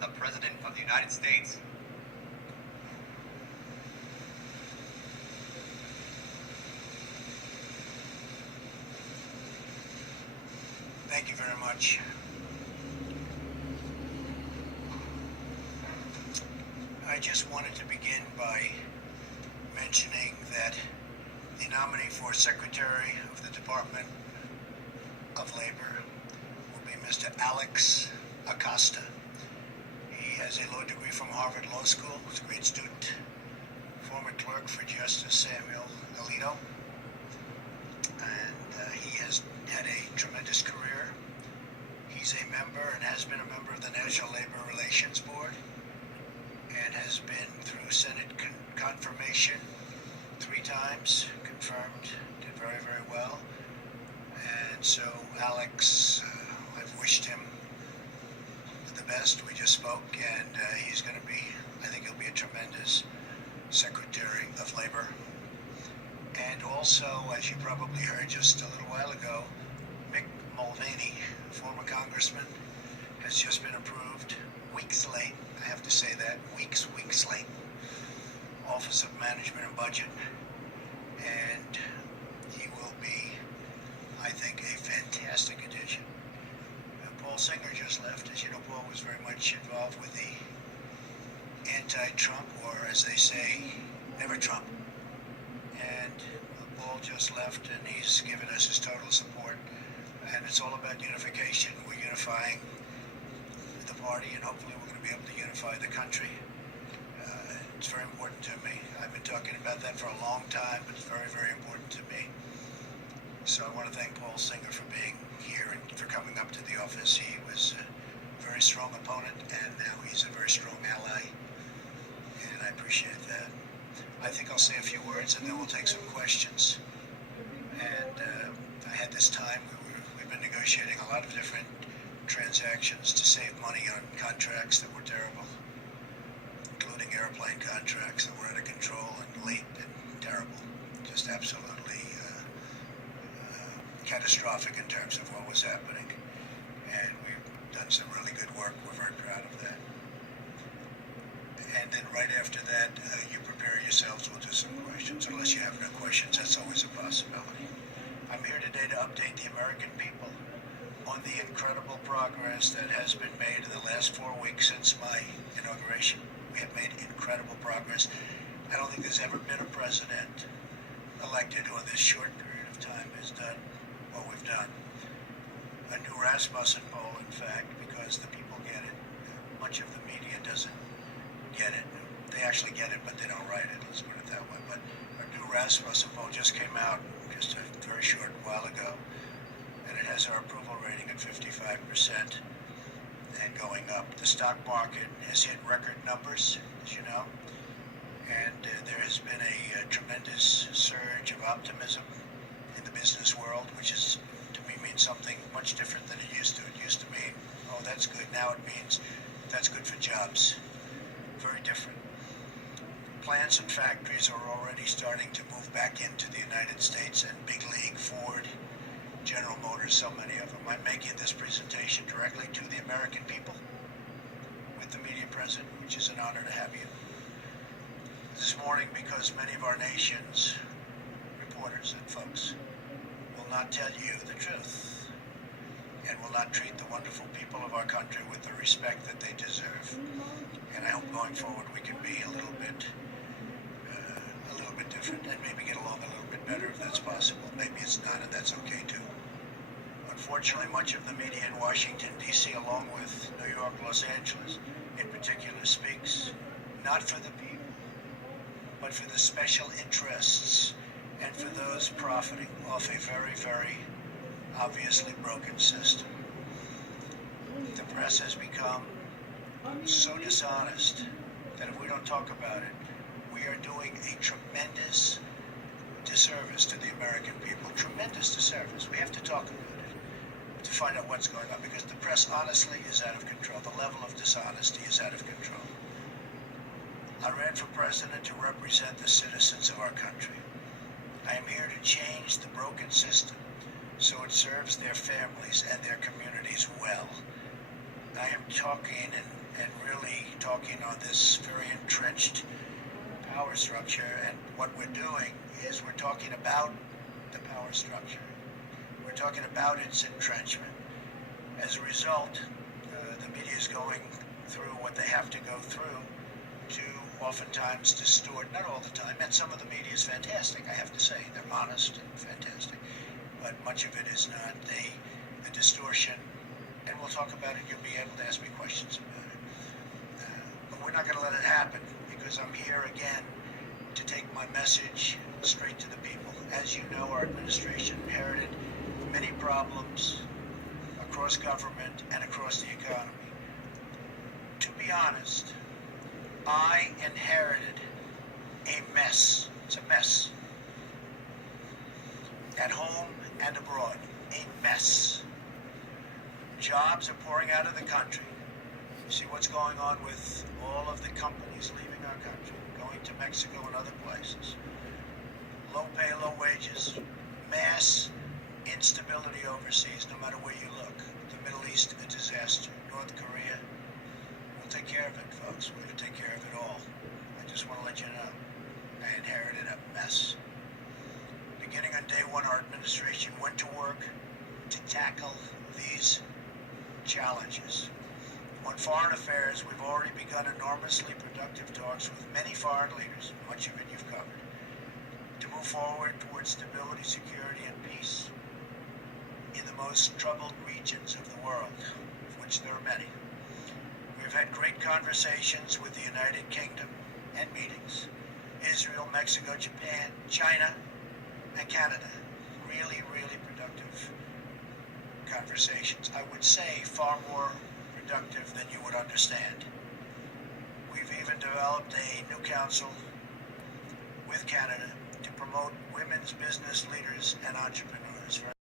the President of the United States. Thank you very much. I just wanted to begin by mentioning that the nominee for Secretary of the Department of Labor will be Mr. Alex Acosta. He has a law degree from Harvard Law School. He's a great student. Former clerk for Justice Samuel Alito. And he has had a tremendous career. He's a member and has been a member of the National Labor Relations Board and has been through Senate confirmation 3 times, confirmed, did very, very well. And so Alex, I've wished him the best. We just spoke, and he's going to be, I think he'll be a tremendous Secretary of Labor. And also, as you probably heard just a little while ago, Mick Mulvaney, former congressman, has just been approved, weeks late, I have to say that, weeks late, Office of Management and Budget, and he will be, I think, a fantastic addition. Paul Singer just left. As you know, Paul was very much involved with the anti-Trump, or as they say, never Trump. And Paul just left, and he's given us his total support. And it's all about unification. We're unifying the party, and hopefully we're going to be able to unify the country. It's very important to me. I've been talking about that for a long time, but it's very, very important to me. So I want to thank Paul Singer for being here and for coming up to the office. He was a very strong opponent, and now he's a very strong ally, and I appreciate that. I think I'll say a few words, and then we'll take some questions. And I had this time, we've been negotiating a lot of different transactions to save money on contracts that were terrible, including airplane contracts that were out of control and late and terrible, just absolutely catastrophic in terms of what was happening. And we've done some really good work. We're very proud of that. And then right after that, you prepare yourselves. We'll do some questions. Unless you have no questions, that's always a possibility. I'm here today to update the American people on the incredible progress that has been made in the last 4 weeks since my inauguration. We have made incredible progress. I don't think there's ever been a president elected who in this short period of time has done what we've done. A new Rasmussen poll, in fact, because the people get it. Much of the media doesn't get it. They actually get it, but they don't write it. Let's put it that way. But a new Rasmussen poll just came out just a very short while ago, and it has our approval rating at 55% and going up. The stock market has hit record numbers, as you know, and there has been a tremendous surge of optimism in the business world, which is, to me, means something much different than it used to. It used to mean, oh, that's good. Now it means that's good for jobs. Very different. Plants and factories are already starting to move back into the United States, and Big League, Ford, General Motors, so many of them. I'm making this presentation directly to the American people with the media present, which is an honor to have you. This morning, because many of our nation's reporters and folks will not tell you the truth and will not treat the wonderful people of our country with the respect that they deserve. And I hope going forward we can be a little bit different and maybe get along a little bit better if that's possible. Maybe it's not, and that's okay too. Unfortunately, much of the media in Washington, D.C., along with New York, Los Angeles in particular, speaks not for the people, but for the special interests and for those profiting off a very, very obviously broken system. The press has become so dishonest that if we don't talk about it, we are doing a tremendous disservice to the American people. Tremendous disservice. We have to talk about it to find out what's going on, because the press honestly is out of control. The level of dishonesty is out of control. I ran for president to represent the citizens of our country. I am here to change the broken system so it serves their families and their communities well. I am talking and really talking on this very entrenched power structure. And what we're doing is we're talking about the power structure. We're talking about its entrenchment. As a result, the media is going through what they have to go through to oftentimes distort, not all the time, and some of the media is fantastic, I have to say. They're honest and fantastic. But much of it is not. The distortion, and we'll talk about it, you'll be able to ask me questions about it. But we're not going to let it happen, because I'm here again to take my message straight to the people. As you know, our administration inherited many problems across government and across the economy. To be honest, I inherited a mess. It's a mess. At home and abroad. A mess. Jobs are pouring out of the country. You see what's going on with all of the companies leaving our country, going to Mexico and other places. Low pay, low wages, mass instability overseas, no matter where you look. The Middle East, a disaster. North Korea, we'll take care of it, folks. We're going to take care of it all. I just want to let you know, I inherited a mess. Beginning on day one, our administration went to work to tackle these challenges. On foreign affairs, we've already begun enormously productive talks with many foreign leaders, much of it you've covered, to move forward towards stability, security, and peace in the most troubled regions of the world, of which there are many. We've had great conversations with the United Kingdom and meetings, Israel, Mexico, Japan, China, and Canada. Really, really productive conversations. I would say far more productive than you would understand. We've even developed a new council with Canada to promote women's business leaders and entrepreneurs.